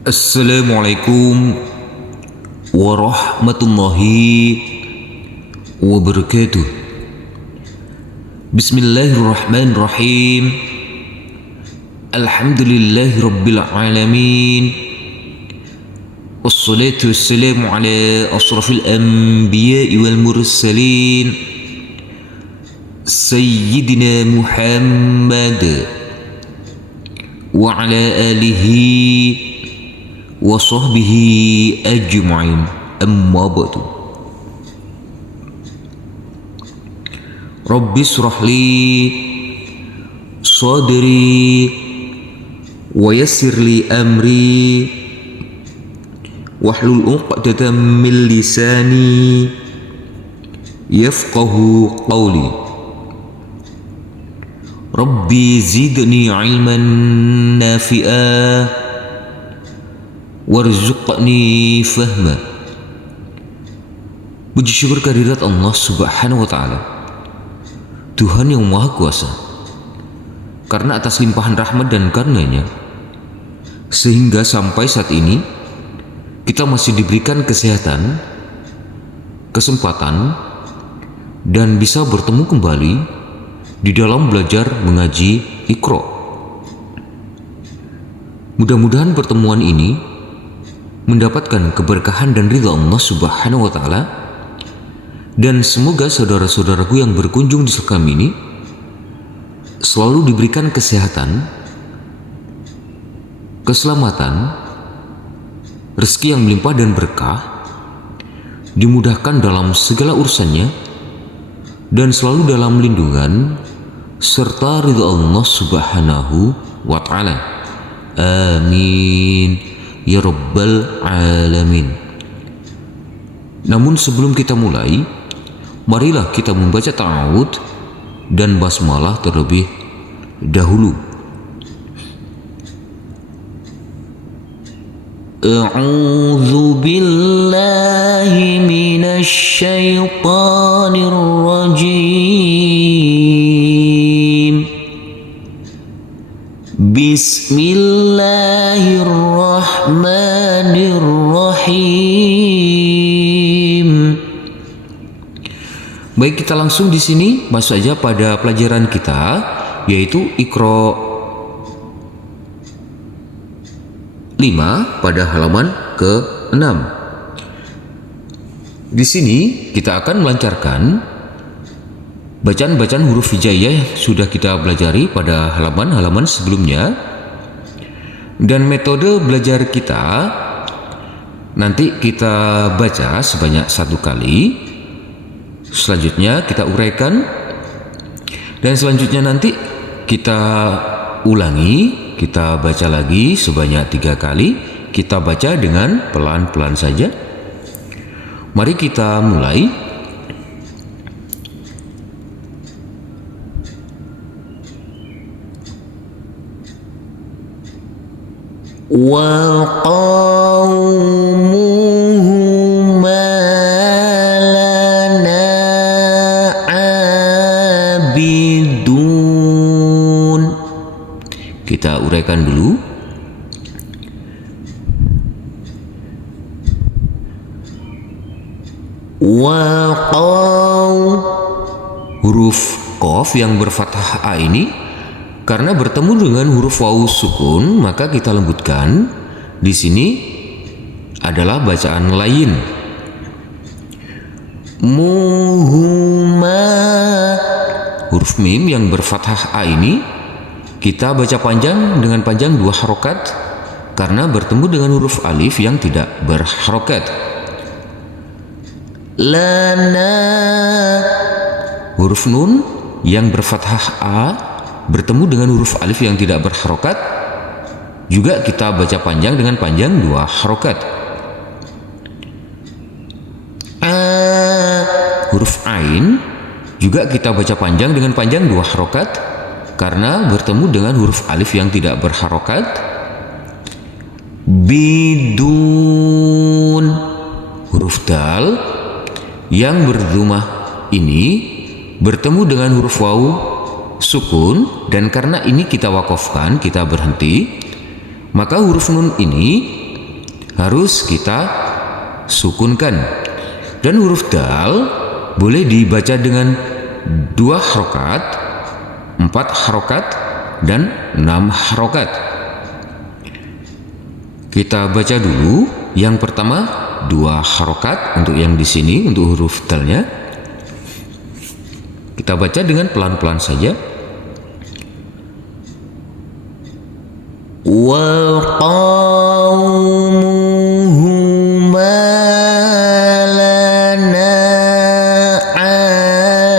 Assalamualaikum warahmatullahi wabarakatuh. Bismillahirrahmanirrahim. Alhamdulillahi rabbil alamin. Wassalatu wassalamu ala asrafil anbiya'i wal mursalin Sayyidina Muhammad wa ala alihi wa sahbihi ajma'in, amma ba'du. Rabbi shrah li sadri wa yassir li amri wahlul 'uqdatam min lisani yafqahu qawli. Rabbi zidni ilman nafi'a warzuqni fahma. Puji syukur kehadirat Allah Subhanahu wa Ta'ala, Tuhan yang Maha Kuasa, karena atas limpahan rahmat dan karunia-Nya sehingga sampai saat ini kita masih diberikan kesehatan, kesempatan, dan bisa bertemu kembali di dalam belajar mengaji Iqra. Mudah-mudahan pertemuan ini mendapatkan keberkahan dan ridha Allah Subhanahu wa Ta'ala, dan semoga saudara-saudaraku yang berkunjung di sekam ini selalu diberikan kesehatan, keselamatan, rezeki yang melimpah dan berkah, dimudahkan dalam segala urusannya, dan selalu dalam lindungan serta ridha Allah Subhanahu wa Ta'ala. Amin ya rabbal alamin. Namun sebelum kita mulai, marilah kita membaca ta'awud dan basmalah terlebih dahulu. A'udzu billahi minasy syaithanir rajim. Bismillahirrahmanirrahim. Baik, kita langsung di sini masuk saja pada pelajaran kita, yaitu Iqra 5 pada halaman ke-6. Di sini kita akan melancarkan bacaan-bacaan huruf hijaiyah yang sudah kita pelajari pada halaman-halaman sebelumnya. Dan metode belajar kita nanti kita baca sebanyak 1 kali, selanjutnya kita uraikan, dan selanjutnya nanti kita ulangi, kita baca lagi sebanyak 3 kali. Kita baca dengan pelan-pelan saja. Mari kita mulai. Wa qaumuhuma lana abidun. Kita uraikan dulu. Wa qaum, huruf qaf yang berfathah a ini karena bertemu dengan huruf wawu sukun, maka kita lembutkan. Di sini adalah bacaan lain. Muhuma, huruf mim yang berfathah a ini kita baca panjang dengan panjang 2 harokat karena bertemu dengan huruf alif yang tidak berharokat. Lana, huruf nun yang berfathah a bertemu dengan huruf alif yang tidak berharokat, juga kita baca panjang dengan panjang 2 harokat. Huruf ain juga kita baca panjang dengan panjang 2 harokat karena bertemu dengan huruf alif yang tidak berharokat. Bidun, huruf dal yang berdhumah ini bertemu dengan huruf wawu sukun, dan karena ini kita wakafkan, kita berhenti, maka huruf nun ini harus kita sukunkan. Dan huruf dal boleh dibaca dengan 2 harokat, 4 harokat, dan 6 harokat. Kita baca dulu yang pertama 2 harokat untuk yang di sini, untuk huruf dalnya. Kita baca dengan pelan-pelan saja. Wa qaumuhuma lana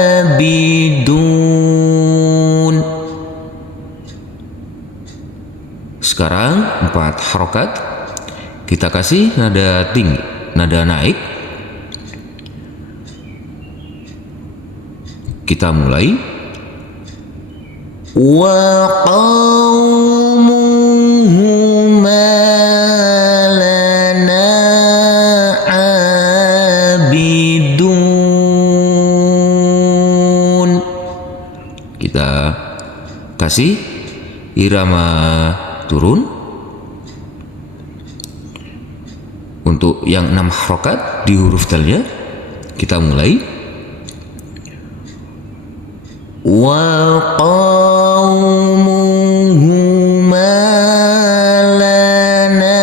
abidun. Sekarang 4 harokat. Kita kasih nada tinggi, nada naik. Kita mulai. Wa qaumuhuma lana abidun. Kita kasih irama turun. Untuk yang 6 harokat di huruf dalnya, kita mulai. Wa qaumuhuma lana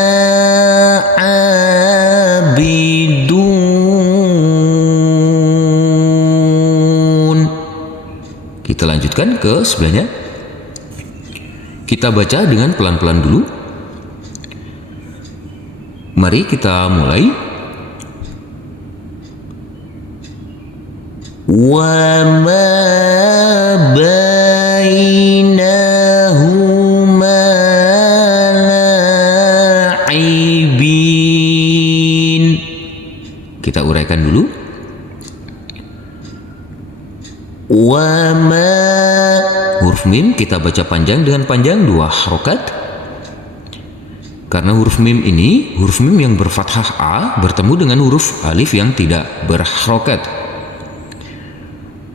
abidun. Kita lanjutkan ke sebelahnya. Kita baca dengan pelan-pelan dulu. Mari kita mulai. Wa ma bainahuma la'ibin. Kita uraikan dulu. Wa ma, huruf mim kita baca panjang dengan panjang 2 harokat. Karena huruf mim ini, huruf mim yang berfathah A bertemu dengan huruf alif yang tidak berharokat.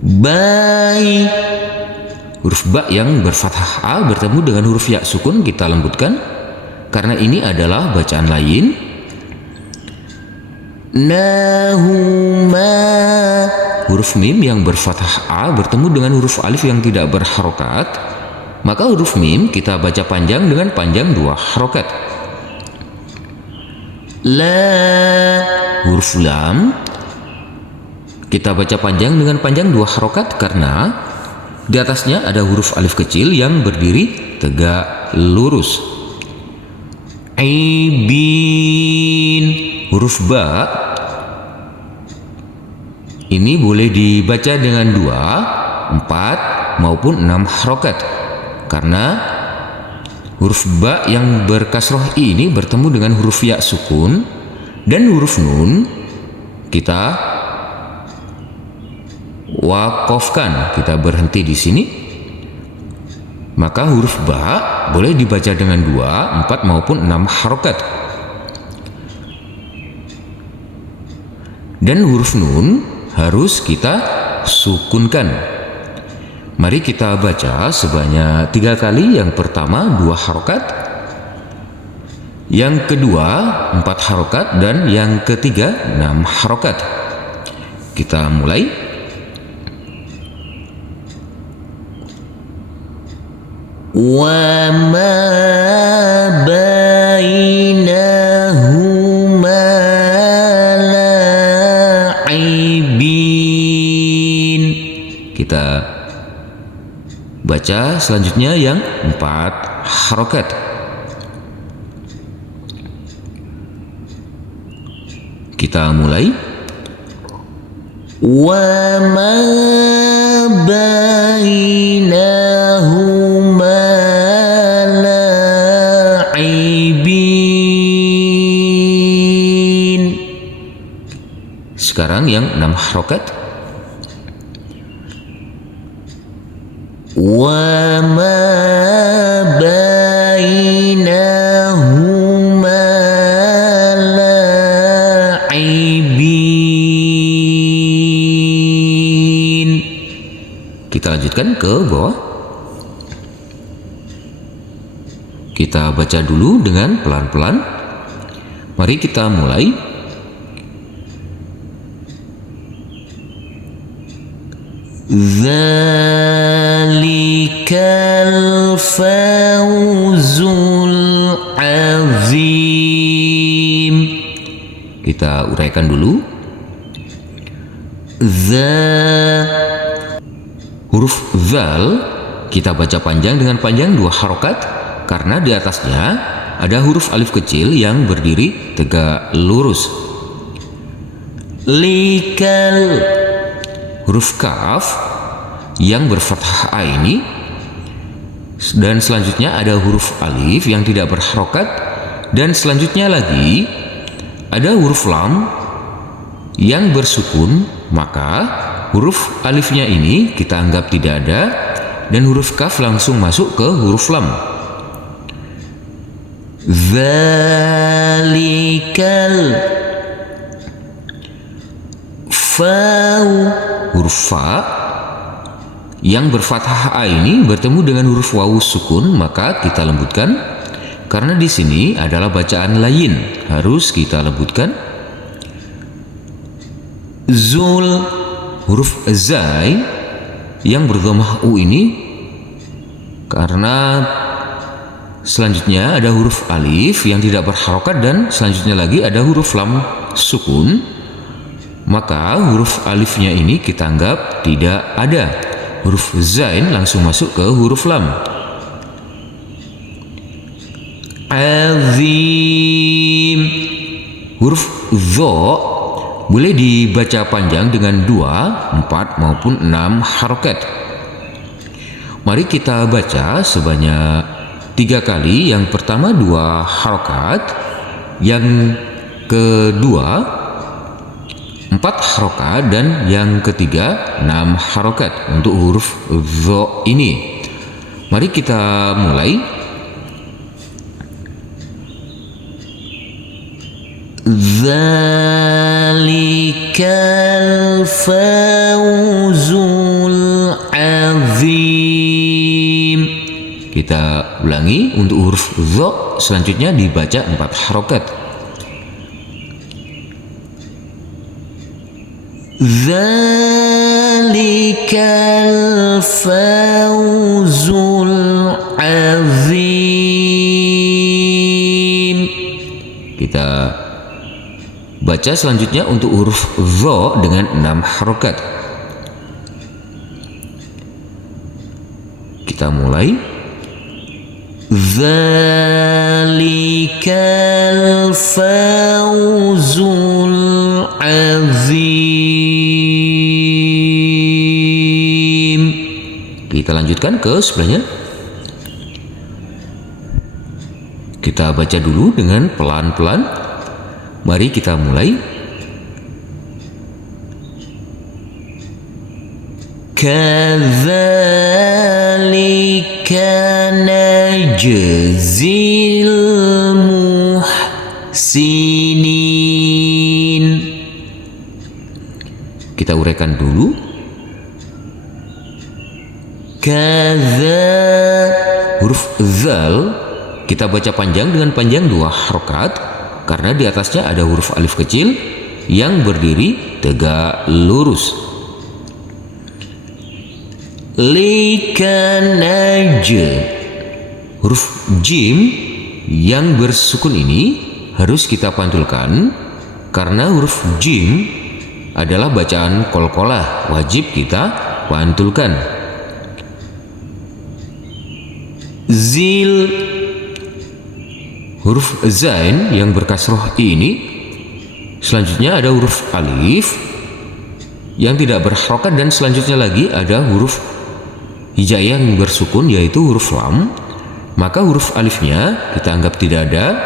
bai, Huruf ba yang berfathah A bertemu dengan huruf ya sukun, kita lembutkan. Karena ini adalah bacaan lain. nahuma, Huruf mim yang berfathah A bertemu dengan huruf alif yang tidak berharokat. Maka huruf mim kita baca panjang dengan panjang 2 harokat. la, Huruf lam kita baca panjang dengan panjang 2 harokat karena di atasnya ada huruf alif kecil yang berdiri tegak lurus. ibin, Huruf ba ini boleh dibaca dengan 2, 4 maupun 6 harokat karena huruf ba yang berkasroh ini bertemu dengan huruf ya sukun dan huruf nun kita wakofkan, kita berhenti di sini. Maka huruf ba boleh dibaca dengan 2, 4 maupun 6 harokat. Dan huruf nun harus kita sukunkan. Mari kita baca sebanyak 3 kali. Yang pertama 2 harokat, yang kedua 4 harokat, dan yang ketiga 6 harokat. Kita mulai. wa ma bainahuma la'ibin. Kita baca selanjutnya yang 4 harokat. Kita mulai. Wa ma bainahuma la'ibin. Sekarang yang 6 harokat. Wa ma bainahuma la'ibin. Kita lanjutkan ke bawah. Kita baca dulu dengan pelan-pelan. Mari kita mulai. Dzalikal fawzul azim. Kita uraikan dulu. Huruf zal kita baca panjang dengan panjang 2 harokat karena di atasnya ada huruf alif kecil yang berdiri tegak lurus. Likal. Huruf kaf yang berfathah a ini, dan selanjutnya ada huruf alif yang tidak berharokat, dan selanjutnya lagi ada huruf lam yang bersukun, maka huruf alifnya ini kita anggap tidak ada dan huruf kaf langsung masuk ke huruf lam. Dzalikal Huruf fa yang berfathah a ini bertemu dengan huruf wawu sukun, maka kita lembutkan karena di sini adalah bacaan lain, harus kita lembutkan. Zul. Huruf zai yang berdhamah u ini karena selanjutnya ada huruf alif yang tidak berharokat dan selanjutnya lagi ada huruf lam sukun, maka huruf alifnya ini kita anggap tidak ada. Huruf zain langsung masuk ke huruf lam. Azim. Huruf dho boleh dibaca panjang dengan 2, 4 maupun 6 harokat. Mari kita baca sebanyak 3 kali. Yang pertama 2 harokat, yang kedua 4 harokat, dan yang ketiga 6 harokat untuk huruf dho ini. Mari kita mulai. Dzalikal fawzul azim. Kita ulangi untuk huruf dho, selanjutnya dibaca 4 harokat. Dzalikal fawzul azim. Kita baca selanjutnya untuk huruf dho dengan 6 harokat. Kita mulai. Dzalikal fawzul azim. Kita lanjutkan ke sebelahnya. Kita baca dulu dengan pelan-pelan. Mari kita mulai. Kadzalika najzil muhsinin. Kita uraikan dulu. Huruf zal kita baca panjang dengan panjang 2 harokat karena di atasnya ada huruf alif kecil yang berdiri tegak lurus. Likanaj. Huruf jim yang bersukun ini harus kita pantulkan karena huruf jim adalah bacaan qalqalah, wajib kita pantulkan. Zil. Huruf zain yang berkasroh ini, selanjutnya ada huruf alif yang tidak berharokat dan selanjutnya lagi ada huruf hijaiyah yang bersukun yaitu huruf lam, maka huruf alifnya kita anggap tidak ada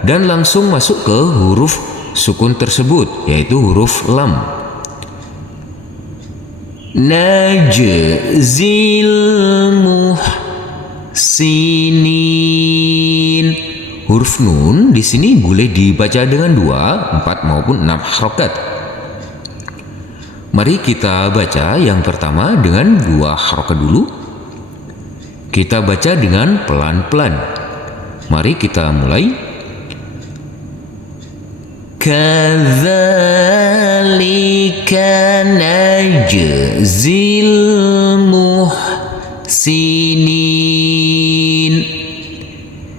dan langsung masuk ke huruf sukun tersebut yaitu huruf lam. Najzil muhsinin. Huruf nun di sini boleh dibaca dengan 2, 4 maupun 6 harokat. Mari kita baca yang pertama dengan 2 harokat dulu. Kita baca dengan pelan-pelan. Mari kita mulai. Kadzalika najzil muhsinin.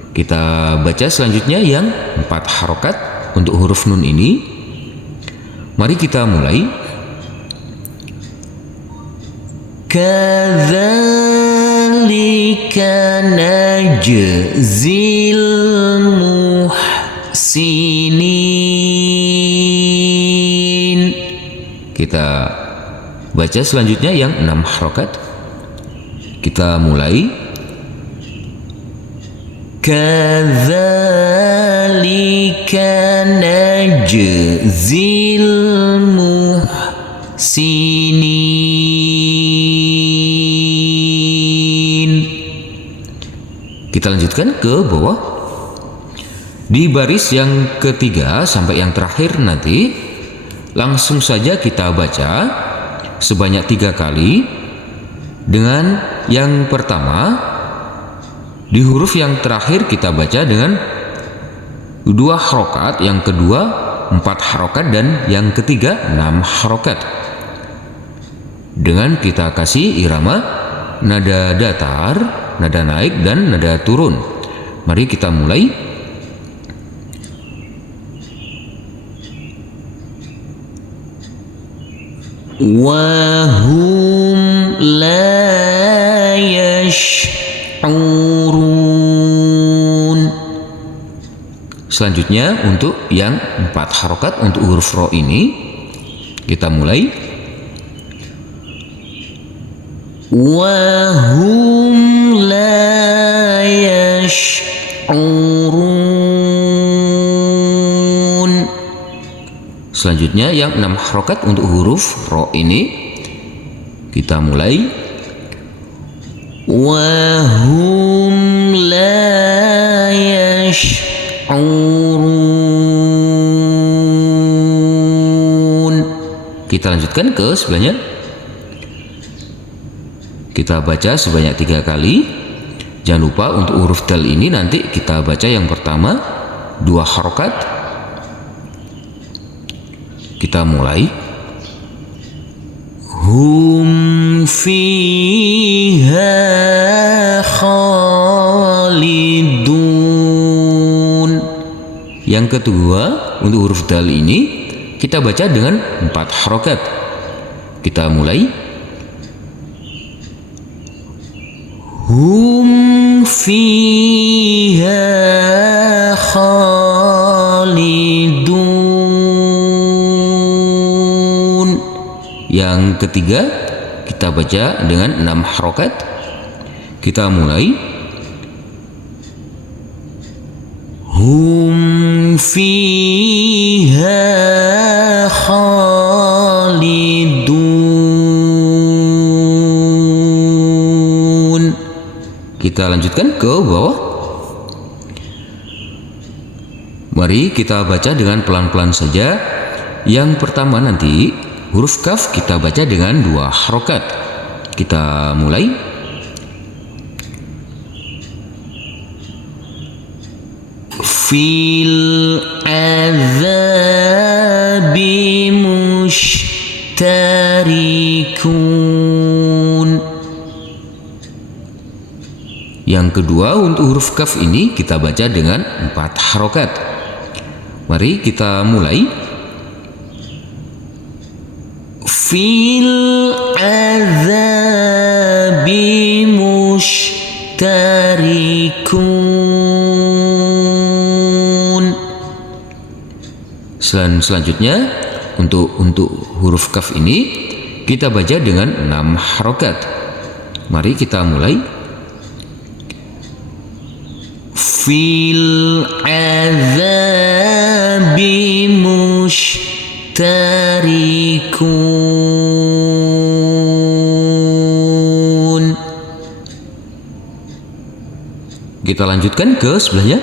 Kita baca selanjutnya yang 4 harokat untuk huruf nun ini. Mari kita mulai. Kadzalika najzil muhsinin. Kita baca selanjutnya yang 6 harokat. Kita mulai. Kadzalika najzil muhsinin. Kita lanjutkan ke bawah. Di baris yang ketiga sampai yang terakhir nanti langsung saja kita baca sebanyak 3 kali. Dengan yang pertama, di huruf yang terakhir kita baca dengan 2 harokat, yang kedua 4 harokat, dan yang ketiga 6 harokat. Dengan kita kasih irama nada datar, nada naik, dan nada turun. Mari kita mulai. Wahum la yash'urun. Selanjutnya untuk yang 4 harokat untuk huruf ro ini kita mulai. Wahum la yash'urun. Selanjutnya yang 6 harokat untuk huruf ro ini kita mulai. Wahum la yash'urun. Kita lanjutkan ke sebelahnya. Kita baca sebanyak 3 kali. Jangan lupa untuk huruf dal ini nanti kita baca yang pertama 2 harokat. Kita mulai. Hum fiha khalidun. Yang kedua untuk huruf dal ini kita baca dengan 4 harokat. Kita mulai. Hum fiha khalidun. Yang ketiga kita baca dengan 6 harokat. Kita mulai. Hum fiha khalidun. Kita lanjutkan ke bawah. Mari kita baca dengan pelan-pelan saja. Yang pertama nanti huruf kaf kita baca dengan 2 harokat. Kita mulai. Fil azabi mushtarikun. Yang kedua untuk huruf kaf ini kita baca dengan 4 harokat. Mari kita mulai. Fil azabi mushtarikun. Selanjutnya untuk huruf kaf ini kita baca dengan 6 harokat. Mari kita mulai. Fil azabi mushtarikun. Kita lanjutkan ke sebelahnya.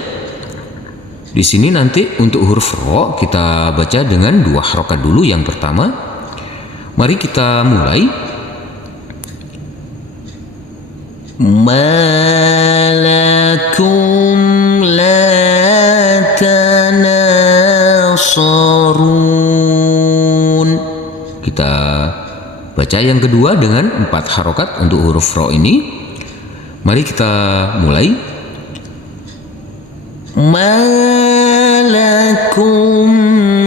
Di sini nanti untuk huruf ro kita baca dengan 2 harokat dulu. Yang pertama, mari kita mulai. Malakum la tanasurun. يبصرون. Kita baca yang kedua dengan 4 harokat untuk huruf ro ini. Mari kita mulai. ما لكم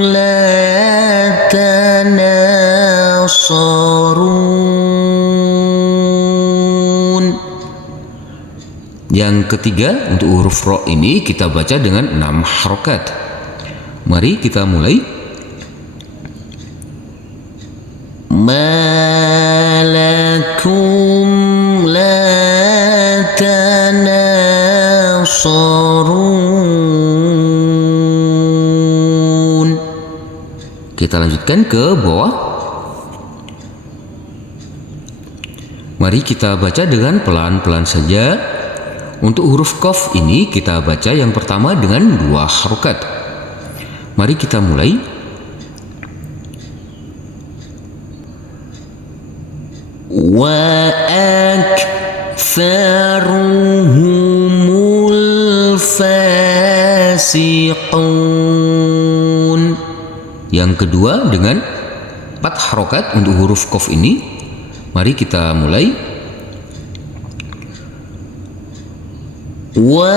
لا تناصرون. Yang ketiga untuk huruf ro ini kita baca dengan 6 harokat. Mari kita mulai. ما لكم لا تناصرون. Kita lanjutkan ke bawah. Mari kita baca dengan pelan-pelan saja. Untuk huruf qaf ini kita baca yang pertama dengan 2 harokat. Mari kita mulai. وأكثرهم الفاسقون. Yang kedua dengan 4 harokat untuk huruf qaf ini. Mari kita mulai. وأكثرهم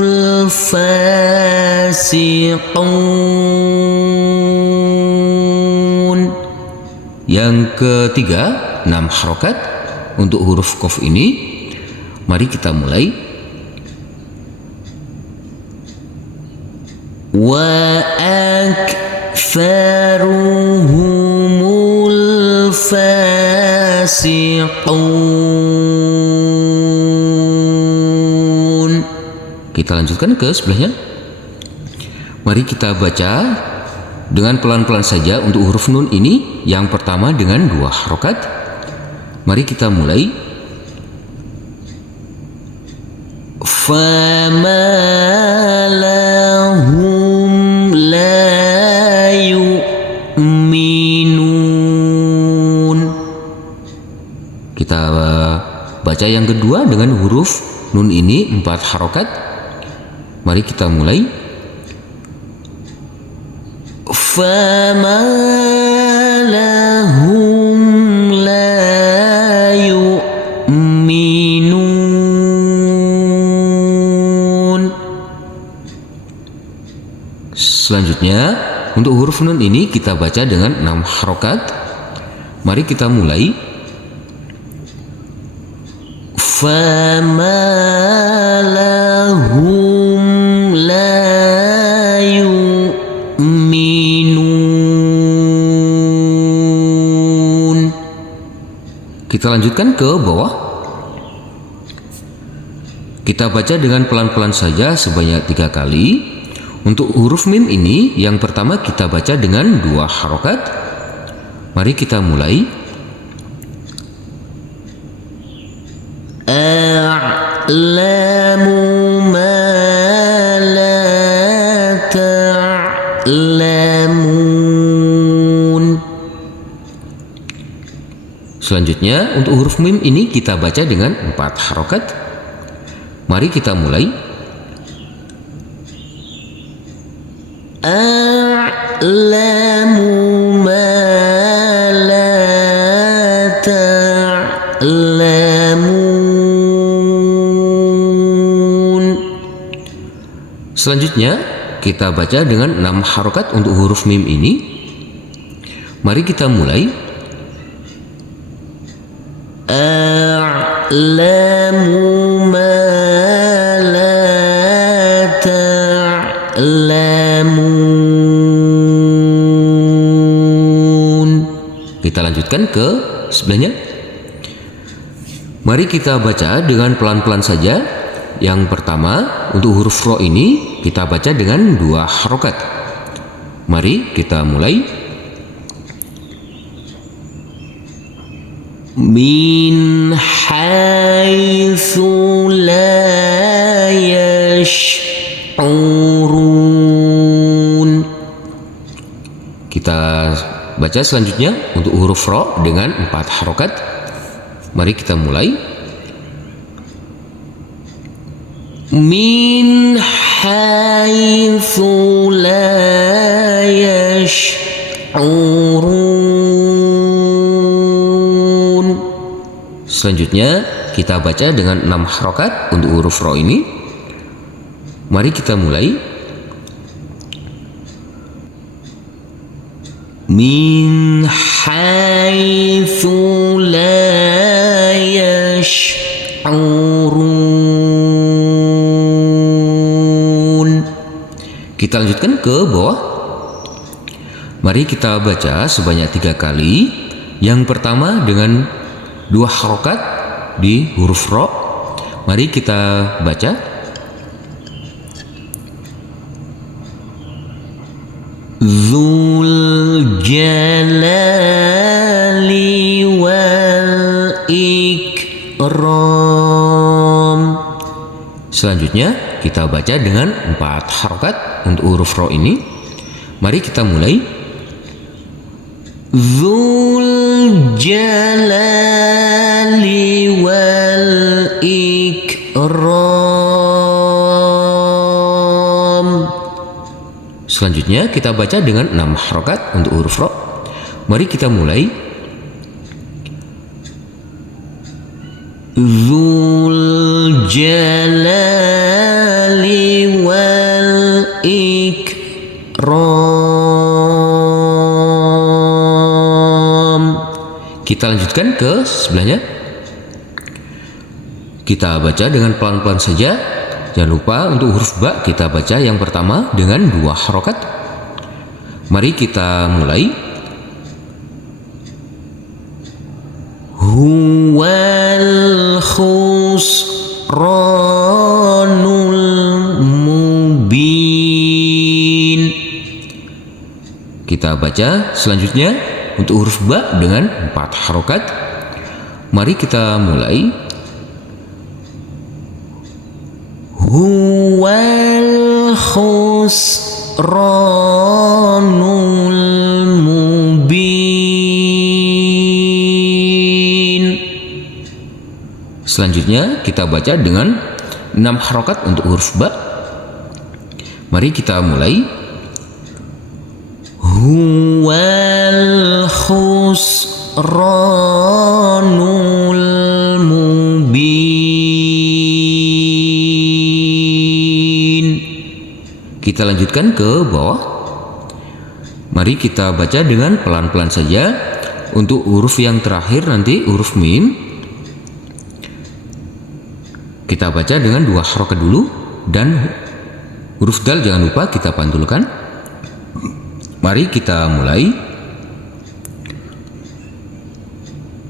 الفاسقون. Yang ketiga 6 harokat untuk huruf qaf ini. Mari kita mulai. وأكثرهم الفاسقون. Kita lanjutkan ke sebelahnya. Mari kita baca dengan pelan-pelan saja untuk huruf nun ini. Yang pertama dengan 2 harokat. Mari kita mulai. فما لهم لا يؤمنون. Kita baca yang kedua dengan huruf nun ini 4 harokat. Mari kita mulai. فما لهم لا يؤمنون. Selanjutnya untuk huruf nun ini kita baca dengan 6 harokat. Mari kita mulai. فما لهم لا يؤمنون. Kita lanjutkan ke bawah. Kita baca dengan pelan-pelan saja sebanyak 3 kali. Untuk huruf mim ini yang pertama kita baca dengan 2 harokat. Mari kita mulai. أعلم ما لا تعلمون. Selanjutnya untuk huruf mim ini kita baca dengan 4 harokat. Mari kita mulai. أعلم ما لا تعلمون. Selanjutnya kita baca dengan 6 harokat untuk huruf mim ini. Mari kita mulai. أعلم ما لا تعلمون. Kita lanjutkan ke sebelahnya. Mari kita baca dengan pelan-pelan saja. Yang pertama untuk huruf ro ini kita baca dengan 2 harokat. Mari kita mulai. من حيث لا يشعرون. Kita baca selanjutnya untuk huruf ro dengan 4 harokat. Mari kita mulai. min haitsu la yash'urun. Selanjutnya kita baca dengan 6 harokat untuk huruf ro ini. Mari kita mulai. Min haitsu la yash'urun. Kita lanjutkan ke bawah. Mari kita baca sebanyak 3 kali. Yang pertama dengan 2 harokat di huruf ro. Mari kita baca. Dzul jalali wal ikram. Selanjutnya kita baca dengan 4 harokat untuk huruf ro ini. Mari kita mulai. Dzul jalali wal ikram. Selanjutnya kita baca dengan 6 harokat untuk huruf ro. Mari kita mulai. Dzul jalali wal ikram. Kita lanjutkan ke sebelahnya. Kita baca dengan pelan-pelan saja. Jangan lupa untuk huruf ba kita baca yang pertama dengan 2 harokat. Mari kita mulai. Huwal khusranul mubin. Kita baca selanjutnya untuk huruf ba dengan 4 harokat. Mari kita mulai. Huwal khusranul mubin. Selanjutnya kita baca dengan 6 harokat untuk huruf ba. Mari kita mulai. Huwal khusranul mubin. Kita lanjutkan ke bawah. Mari kita baca dengan pelan-pelan saja. Untuk huruf yang terakhir nanti huruf mim. Kita baca dengan 2 harokat dulu. Dan huruf dal jangan lupa kita pantulkan. Mari kita mulai.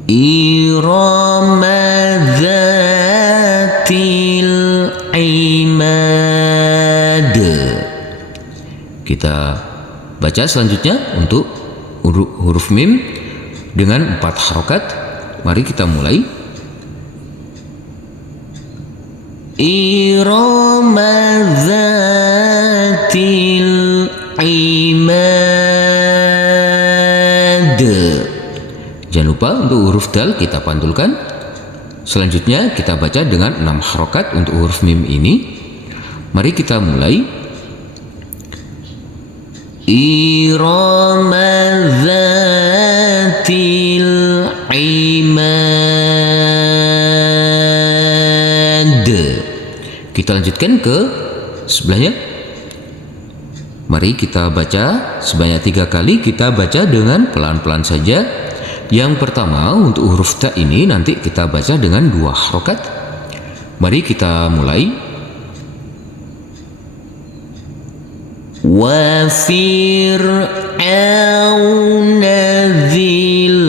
Irama dzatil imad. Kita baca selanjutnya untuk huruf mim dengan 4 harokat. Mari kita mulai. Irama dzatil imad. Jangan lupa untuk huruf dal kita pantulkan. Selanjutnya kita baca dengan 6 harokat untuk huruf mim ini. Mari kita mulai. Irama dzatil imad. Kita lanjutkan ke sebelahnya. Mari kita baca sebanyak 3 kali. Kita baca dengan pelan-pelan saja. Yang pertama untuk huruf ta ini nanti kita baca dengan 2 harokat. Mari kita mulai. Wa fir'auna dzil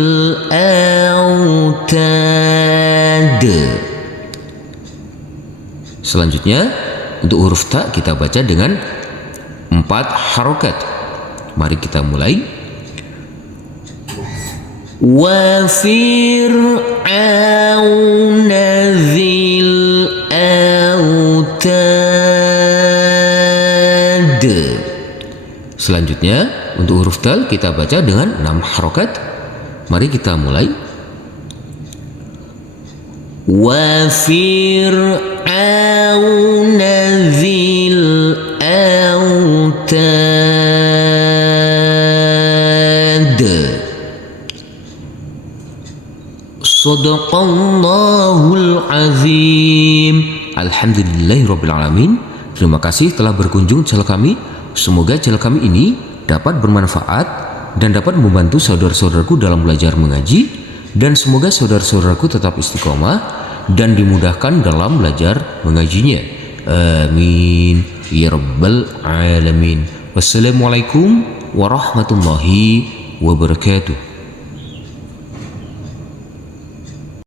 autad. Selanjutnya untuk huruf ta kita baca dengan 4 harokat. Mari kita mulai. Wa fir'auna dzil autad. Selanjutnya untuk huruf dal kita baca dengan 6 harokat. Mari kita mulai. Wa fir'auna والأوتاد صدق الله العظيم. Alhamdulillahirrabbilalamin. Terima kasih telah berkunjung channel kami. Semoga channel kami ini dapat bermanfaat dan dapat membantu saudara-saudaraku dalam belajar mengaji, dan semoga saudara-saudaraku tetap istiqomah dan dimudahkan dalam belajar mengajinya. Amin ya rabbal alamin. Wassalamualaikum warahmatullahi wabarakatuh.